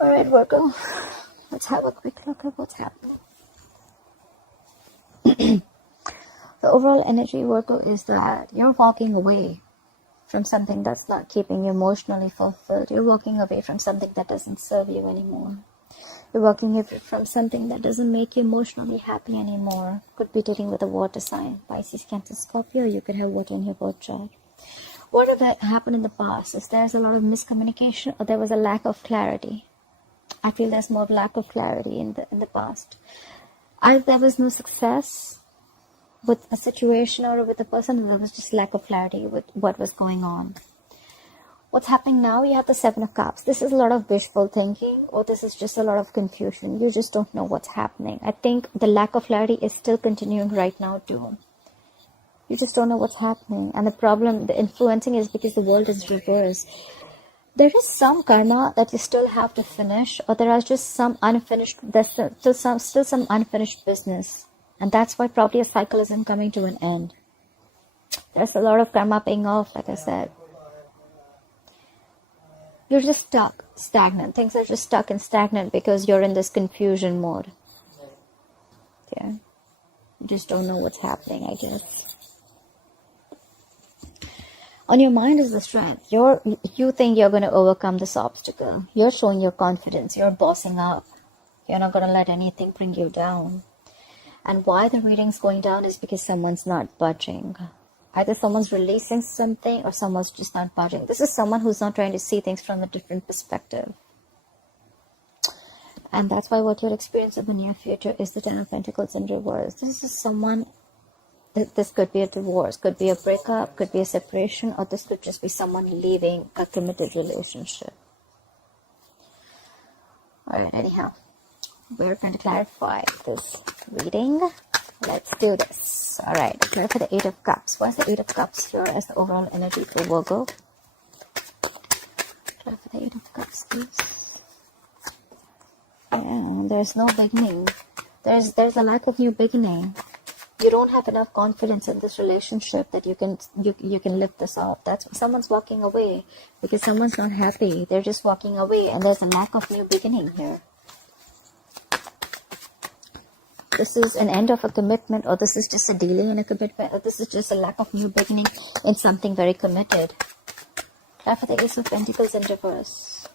All right, Virgo. Let's have a quick look at what's happening. The overall energy, Virgo, is that you're walking away from something that's not keeping you emotionally fulfilled. You're walking away from something that doesn't serve you anymore. You're walking away from something that doesn't make you emotionally happy anymore. Could be dealing with a water sign, Pisces, Cancer, Scorpio. You could have water in your birth chart. What have happened in the past is there's a lot of miscommunication, or there was a lack of clarity. I feel there's more lack of clarity in the past. Either there was no success with a situation or with a person, and there was just lack of clarity with what was going on. What's happening now? You have the Seven of Cups. This is a lot of wishful thinking, or this is just a lot of confusion. You just don't know what's happening. I think the lack of clarity is still continuing right now too. You just don't know what's happening. And the problem, the influencing, is because the world is reversed. There is some karma that you still have to finish, or there are just some unfinished, there's still some unfinished business. And that's why probably a cycle isn't coming to an end. There's a lot of karma paying off, like I said. You're just stuck, stagnant. Things are just stuck and stagnant because you're in this confusion mode. Yeah. You just don't know what's happening, I guess. On your mind is the strength. You think you're going to overcome this obstacle. You're showing your confidence. You're bossing up. You're not going to let anything bring you down. And why the reading's going down is because someone's not budging. Either someone's releasing something or someone's just not budging. This is someone who's not trying to see things from a different perspective. And that's why what you'll experience in the near future is the Ten of Pentacles in reverse. This is someone, this could be a divorce, could be a breakup, could be a separation, or this could just be someone leaving a committed relationship. Alright, anyhow, we're going to clarify this reading. Let's do this. Alright, clarify the Eight of Cups. What's the Eight of Cups here as the overall energy for Virgo? Clarify the Eight of Cups, please. Yeah, there's no beginning. There's a lack of new beginning. You don't have enough confidence in this relationship that you can lift this up. That's why someone's walking away, because someone's not happy. They're just walking away, and there's a lack of new beginning here. This is an end of a commitment, or this is just a delay in a commitment, or this is just a lack of new beginning in something very committed. Clarify the Ace of Pentacles in reverse.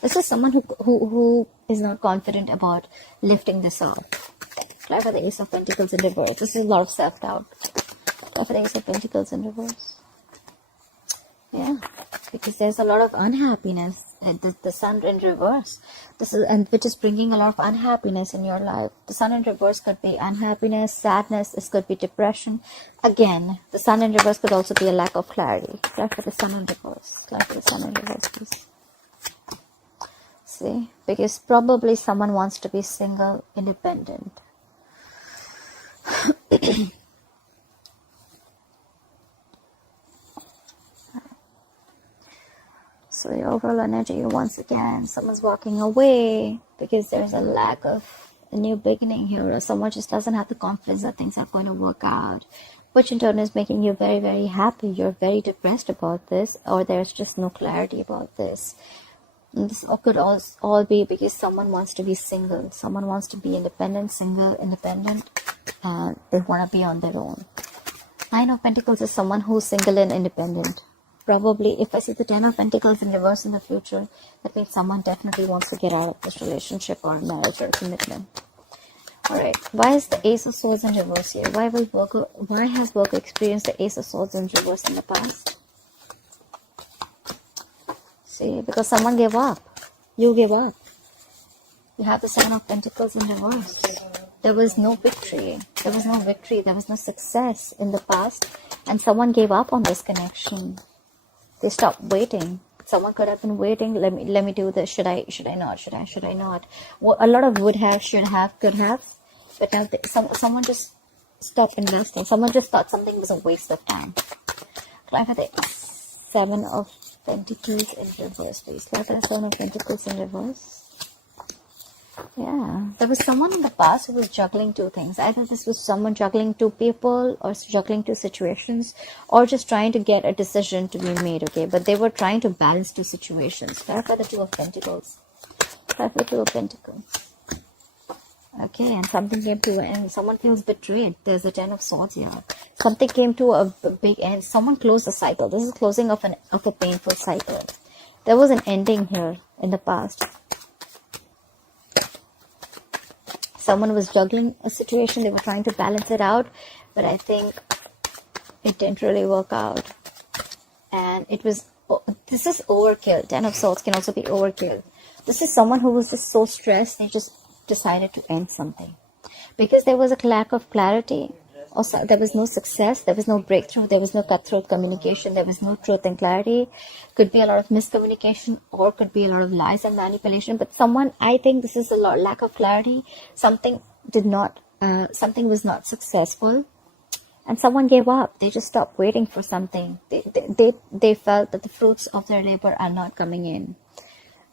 This is someone who is not confident about lifting this up. Clarify the Ace of Pentacles in reverse. This is a lot of self-doubt. Clarify the Ace of Pentacles in reverse. Yeah, because there's a lot of unhappiness. The Sun in reverse. This is, and which is bringing a lot of unhappiness in your life. The Sun in reverse could be unhappiness, sadness. This could be depression. Again, the Sun in reverse could also be a lack of clarity. Clarify the Sun in reverse. Clarify the Sun in reverse, please. See, because probably someone wants to be single, independent. So the overall energy, once again, someone's walking away because there's a lack of a new beginning here, or someone just doesn't have the confidence that things are going to work out, which in turn is making you very, very happy. You're very depressed about this, or there's just no clarity about this. And this could all be because someone wants to be single. Someone wants to be independent, single, independent, and they want to be on their own. Nine of Pentacles is someone who's single and independent. Probably, if I see the Ten of Pentacles in reverse in the future, that means someone definitely wants to get out of this relationship or marriage or commitment. Alright, why is the Ace of Swords in reverse here? Why has Virgo experienced the Ace of Swords in reverse in the past? See, because someone gave up. You gave up. You have the Seven of Pentacles in reverse. There was no victory. There was no victory. There was no success in the past. And someone gave up on this connection. They stopped waiting. Someone could have been waiting. Let me do this. Should I not? Should I not? Well, a lot of would have, should have, could have. But now someone just stopped investing. Someone just thought something was a waste of time. Clarify the Seven of Pentacles in reverse, please. Clarify the Seven of Pentacles in reverse. Yeah, there was someone in the past who was juggling two things. Either this was someone juggling two people, or juggling two situations, or just trying to get a decision to be made, okay? But they were trying to balance two situations. Clarify the Two of Pentacles. Clarify the Two of Pentacles. Okay, and something came to an end. Someone feels betrayed. There's a Ten of Swords here. Something came to a big end. Someone closed a cycle. This is closing of a painful cycle. There was an ending here in the past. Someone was juggling a situation. They were trying to balance it out, but I think it didn't really work out. And it was, this is overkill. Ten of Swords can also be overkill. This is someone who was just so stressed, they just decided to end something. Because there was a lack of clarity. Also, there was no success, there was no breakthrough, there was no cutthroat communication, there was no truth and clarity. Could be a lot of miscommunication, or could be a lot of lies and manipulation. But someone, I think this is a lack of clarity. Something was not successful, and someone gave up. They just stopped waiting for something. They felt that the fruits of their labor are not coming in.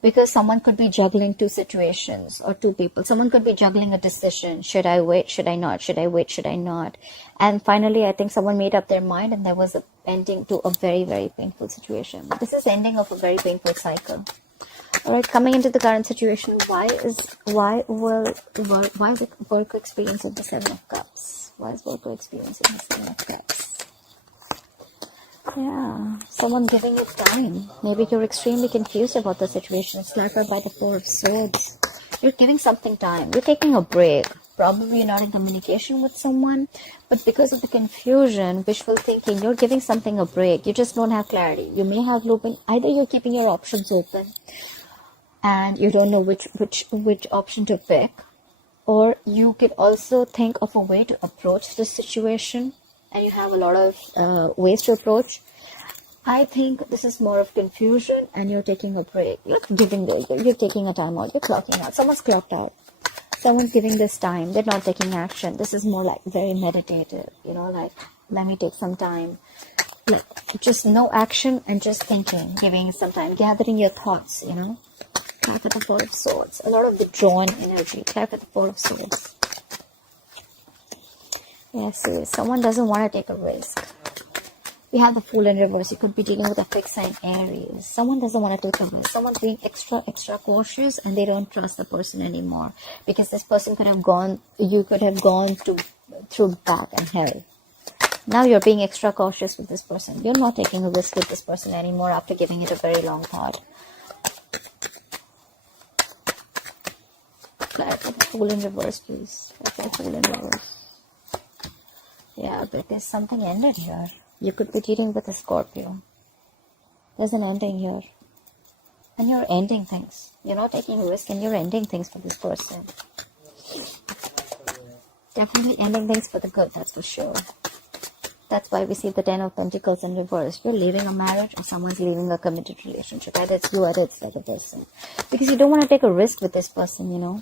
Because someone could be juggling two situations or two people. Someone could be juggling a decision. Should I wait? Should I not? Should I wait? Should I not? And finally, I think someone made up their mind, and there was an ending to a very, very painful situation. This is the ending of a very painful cycle. All right, coming into the current situation, why is Virgo experiencing the Seven of Cups? Why is Virgo experiencing the Seven of Cups? Yeah, someone giving it time. Maybe you're extremely confused about the situation. It's clarified by the Four of Swords. You're giving something time. You're taking a break. Probably you're not in communication with someone, but because of the confusion, wishful thinking, you're giving something a break. You just don't have clarity. You may have looping. Either you're keeping your options open, and you don't know which option to pick, or you could also think of a way to approach the situation. And you have a lot of ways to approach. I think this is more of confusion, and you're taking a break. You're taking a time out. You're clocking out. Someone's clocked out. Someone's giving this time. They're not taking action. This is more like very meditative. You know, like, let me take some time. Like, just no action and just thinking. Giving some time. Gathering your thoughts, you know. Clap at the Four of Swords. A lot of the drawn energy. Clap at the Four of Swords. Yes, someone doesn't want to take a risk. We have the Fool in reverse. You could be dealing with a fixed sign Aries. Someone doesn't want to take a risk. Someone's being extra cautious, and they don't trust the person anymore. Because this person could have gone, you could have gone through back and hell. Now you're being extra cautious with this person. You're not taking a risk with this person anymore after giving it a very long thought. Clarify the Fool in reverse, please. Clarify the Fool in reverse. Yeah, because something ended here. You could be dealing with a Scorpio. There's an ending here. And you're ending things. You're not taking a risk, and you're ending things for this person. Definitely ending things for the good, that's for sure. That's why we see the Ten of Pentacles in reverse. You're leaving a marriage, or someone's leaving a committed relationship. Either it's you, or it's the other person. Because you don't want to take a risk with this person, you know.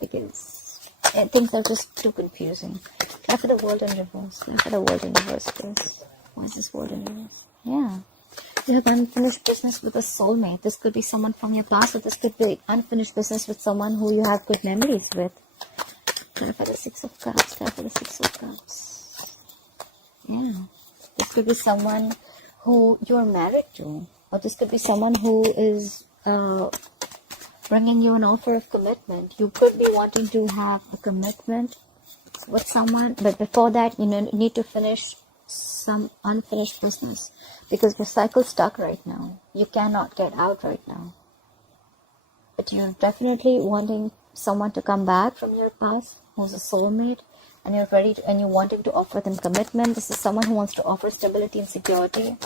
Because things are just too confusing. Clap for the World in reverse. Clap for the World in reverse, please. Why is this World in reverse? Yeah. You have unfinished business with a soulmate. This could be someone from your past, or this could be unfinished business with someone who you have good memories with. Clap for the Six of Cups. Clap for the Six of Cups. Yeah. This could be someone who you're married to. Or this could be someone who is bringing you an offer of commitment. You could be wanting to have a commitment with someone, but before that, you need to finish some unfinished business, because your cycle's stuck right now. You cannot get out right now. But you're definitely wanting someone to come back from your past, who's a soulmate, and you're ready to, and you're wanting to offer them commitment. This is someone who wants to offer stability and security.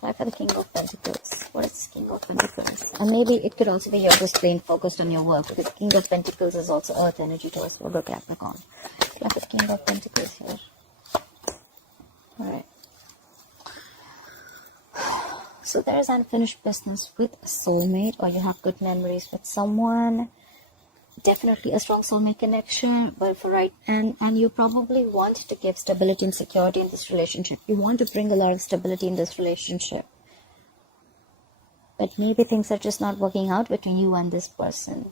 Try for the King of Pentacles. What is this King of Pentacles? And maybe it could also be you're just plain focused on your work, because King of Pentacles is also Earth energy towards Virgo Capricorn. Try for the King of Pentacles here. Alright. So there is unfinished business with a soulmate, or you have good memories with someone. Definitely a strong soulmate connection, but for right, and you probably want to give stability and security in this relationship. You want to bring a lot of stability in this relationship, but maybe things are just not working out between you and this person.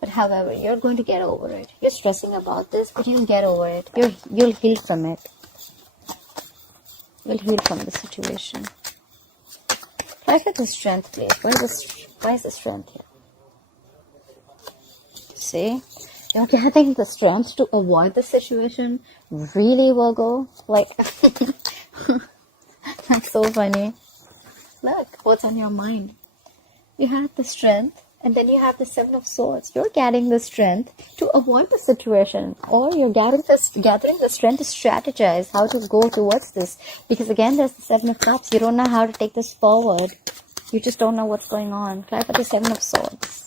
But however, you're going to get over it. You're stressing about this, but you'll get over it. You'll heal from it. You'll heal from the situation. Clarify the strength, please. Why is the strength here? See? You're getting the strength to avoid the situation. Really, Virgo? Like, that's so funny. Look, what's on your mind? You have the strength, and then you have the Seven of Swords. You're getting the strength to avoid the situation, or you're gathering the strength to strategize how to go towards this. Because again, there's the Seven of Cups. You don't know how to take this forward. You just don't know what's going on. Clarify the Seven of Swords.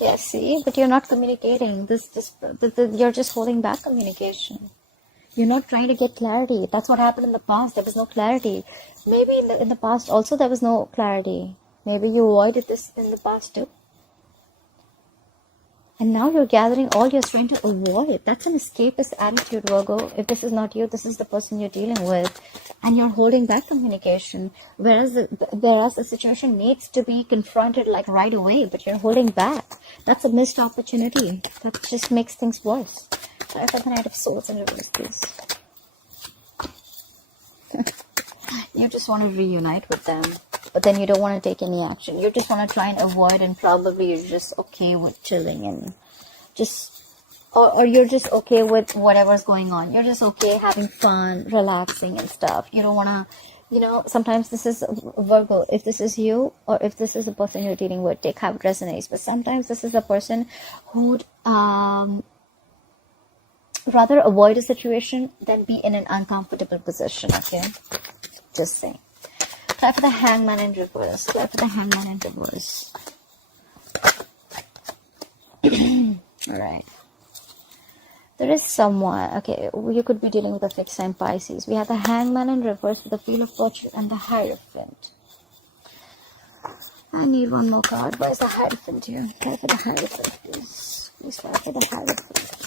Yeah, see, but you're not communicating. You're just holding back communication. You're not trying to get clarity. That's what happened in the past. There was no clarity. Maybe in the past also there was no clarity. Maybe you avoided this in the past too. And now you're gathering all your strength to avoid. That's an escapist attitude, Virgo. If this is not you, this is the person you're dealing with. And you're holding back communication. Whereas the situation needs to be confronted like right away, but you're holding back. That's a missed opportunity. That just makes things worse. I have the Knight of Swords in reverse, please. You just want to reunite with them, but then you don't want to take any action. You just want to try and avoid, and probably you're just okay with chilling and just, or you're just okay with whatever's going on. You're just okay having fun, relaxing and stuff. You don't want to, you know, sometimes this is Virgo. If this is you, or if this is the person you're dealing with, take how it resonates. But sometimes this is a person who'd rather avoid a situation than be in an uncomfortable position, okay? Just saying. Try for the Hangman in reverse. Try for the Hangman in reverse. Alright. There is someone, okay, you could be dealing with a fixed sign Pisces. We have the Hangman in reverse with the Wheel of Fortune and the Hierophant. I need one more card. Where's the Hierophant here? Try for the Hierophant, please. Please try for the Hierophant.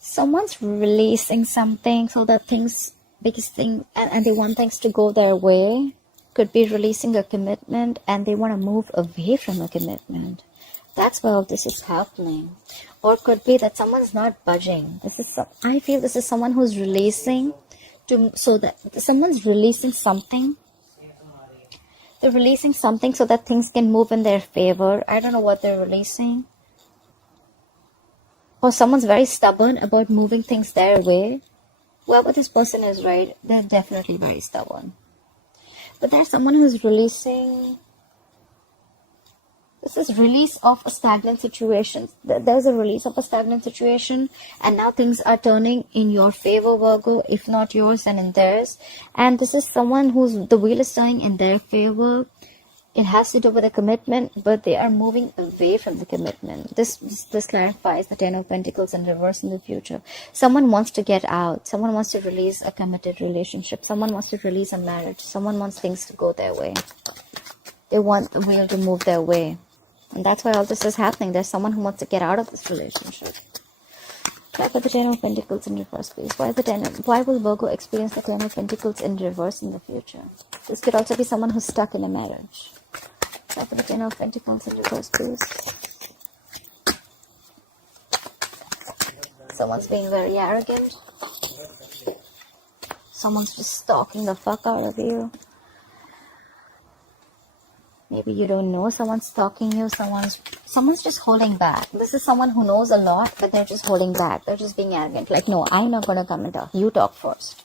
Someone's releasing something so that things, and they want things to go their way. Could be releasing a commitment and they want to move away from a commitment. That's why all this is happening. Or could be that someone's not budging. I feel this is someone who's releasing someone's releasing something. They're releasing something so that things can move in their favor. I don't know what they're releasing. Or someone's very stubborn about moving things their way. Whoever this person is, right, they're definitely very stubborn. But there's someone who's releasing... This is release of a stagnant situation. There's a release of a stagnant situation. And now things are turning in your favor, Virgo. If not yours, then in theirs. And this is someone who's... The wheel is turning in their favor. It has to do with a commitment, but they are moving away from the commitment. This clarifies the Ten of Pentacles in reverse in the future. Someone wants to get out. Someone wants to release a committed relationship. Someone wants to release a marriage. Someone wants things to go their way. They want the wheel to move their way. And that's why all this is happening. There's someone who wants to get out of this relationship. Try for the Ten of Pentacles in reverse, please. Why will Virgo experience the Ten of Pentacles in reverse in the future? This could also be someone who's stuck in a marriage. Try for the Ten of Pentacles in reverse, please. Someone's being very arrogant. Someone's just stalking the fuck out of you. Maybe you don't know someone's stalking you. Someone's just holding back. This is someone who knows a lot, but they're just holding back. They're just being arrogant. Like, no, I'm not going to come and talk. You talk first.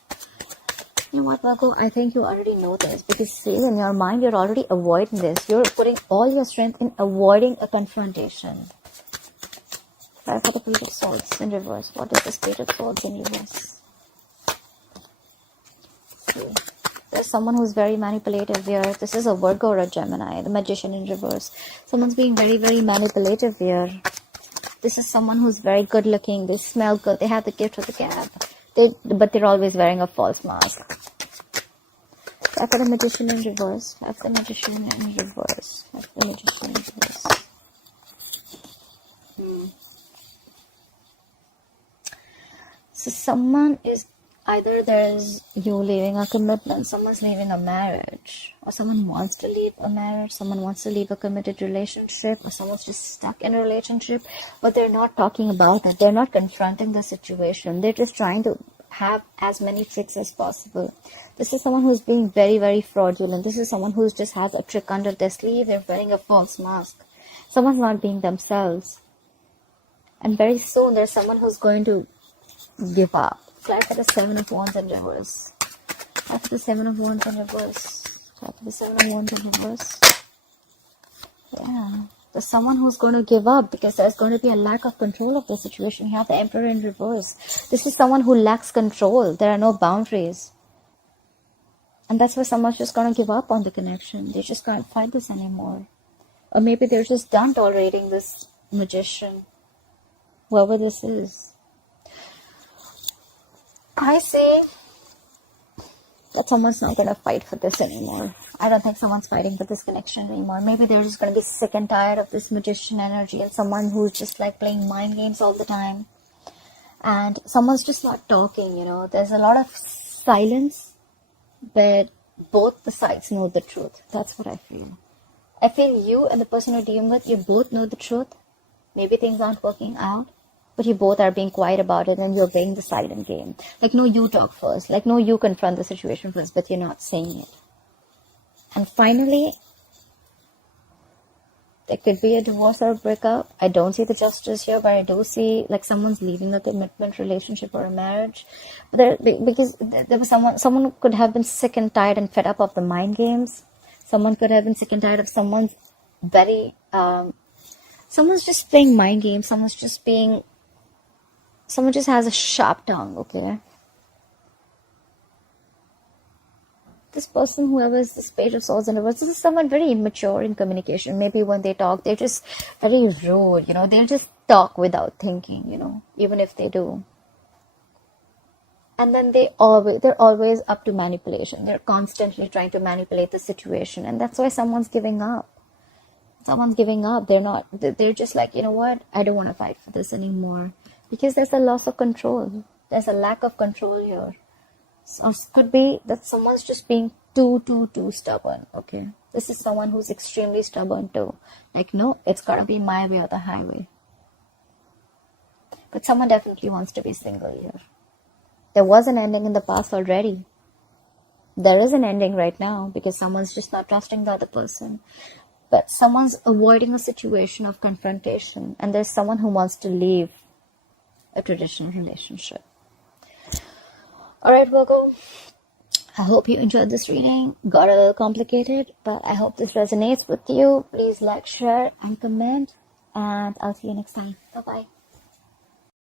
You know what, Virgo? I think you already know this. Because, see, in your mind, you're already avoiding this. You're putting all your strength in avoiding a confrontation. Try for the Page of Swords in reverse. What is this Page of Swords in reverse? See. There's someone who's very manipulative here. This is a Virgo or a Gemini, the Magician in reverse. Someone's being very, very manipulative here. This is someone who's very good looking. They smell good. They have the gift of the gab. But they're always wearing a false mask. I've got a Magician in reverse. I've got a Magician in reverse. I've got a Magician in reverse. So someone is... Either there's you leaving a commitment, someone's leaving a marriage, or someone wants to leave a marriage, someone wants to leave a committed relationship, or someone's just stuck in a relationship, but they're not talking about it. They're not confronting the situation. They're just trying to have as many tricks as possible. This is someone who's being very, very fraudulent. This is someone who just has a trick under their sleeve. They're wearing a false mask. Someone's not being themselves. And very soon there's someone who's going to give up. Try for the 7 of Wands in reverse. Try for the 7 of Wands in reverse. Try for the 7 of Wands in reverse. Yeah. There's someone who's going to give up because there's going to be a lack of control of the situation. You have the Emperor in reverse. This is someone who lacks control. There are no boundaries. And that's why someone's just going to give up on the connection. They just can't fight this anymore. Or maybe they're just done tolerating this magician. Whoever this is. I say that someone's not going to fight for this anymore. I don't think someone's fighting for this connection anymore. Maybe they're just going to be sick and tired of this magician energy and someone who's just like playing mind games all the time. And someone's just not talking, you know. There's a lot of silence, but both the sides know the truth. That's what I feel. I feel you and the person you're dealing with, you both know the truth. Maybe things aren't working out, but you both are being quiet about it and you're playing the silent game. Like, no, you talk first. Like, no, you confront the situation first, but you're not saying it. And finally, there could be a divorce or a breakup. I don't see the justice here, but I do see like someone's leaving a commitment relationship or a marriage. Because there was someone could have been sick and tired and fed up of the mind games. Someone could have been sick and tired of someone's someone's just playing mind games. Someone just has a sharp tongue, okay? This person, whoever is this Page of Swords in reverse, this is someone very immature in communication. Maybe when they talk, they're just very rude, you know. They'll just talk without thinking, you know, even if they do. And then they're always up to manipulation. They're constantly trying to manipulate the situation. And that's why someone's giving up. Someone's giving up. They're just like, you know what? I don't want to fight for this anymore. Because there's a loss of control. There's a lack of control here. Or it could be that someone's just being too stubborn, okay? This is someone who's extremely stubborn too. Like, no, it's gotta be my way or the highway. But someone definitely wants to be single here. There was an ending in the past already. There is an ending right now because someone's just not trusting the other person. But someone's avoiding a situation of confrontation. And there's someone who wants to leave a traditional relationship. Alright, Virgo. I hope you enjoyed this reading. Got a little complicated, but I hope this resonates with you. Please like, share, and comment. And I'll see you next time. Bye-bye.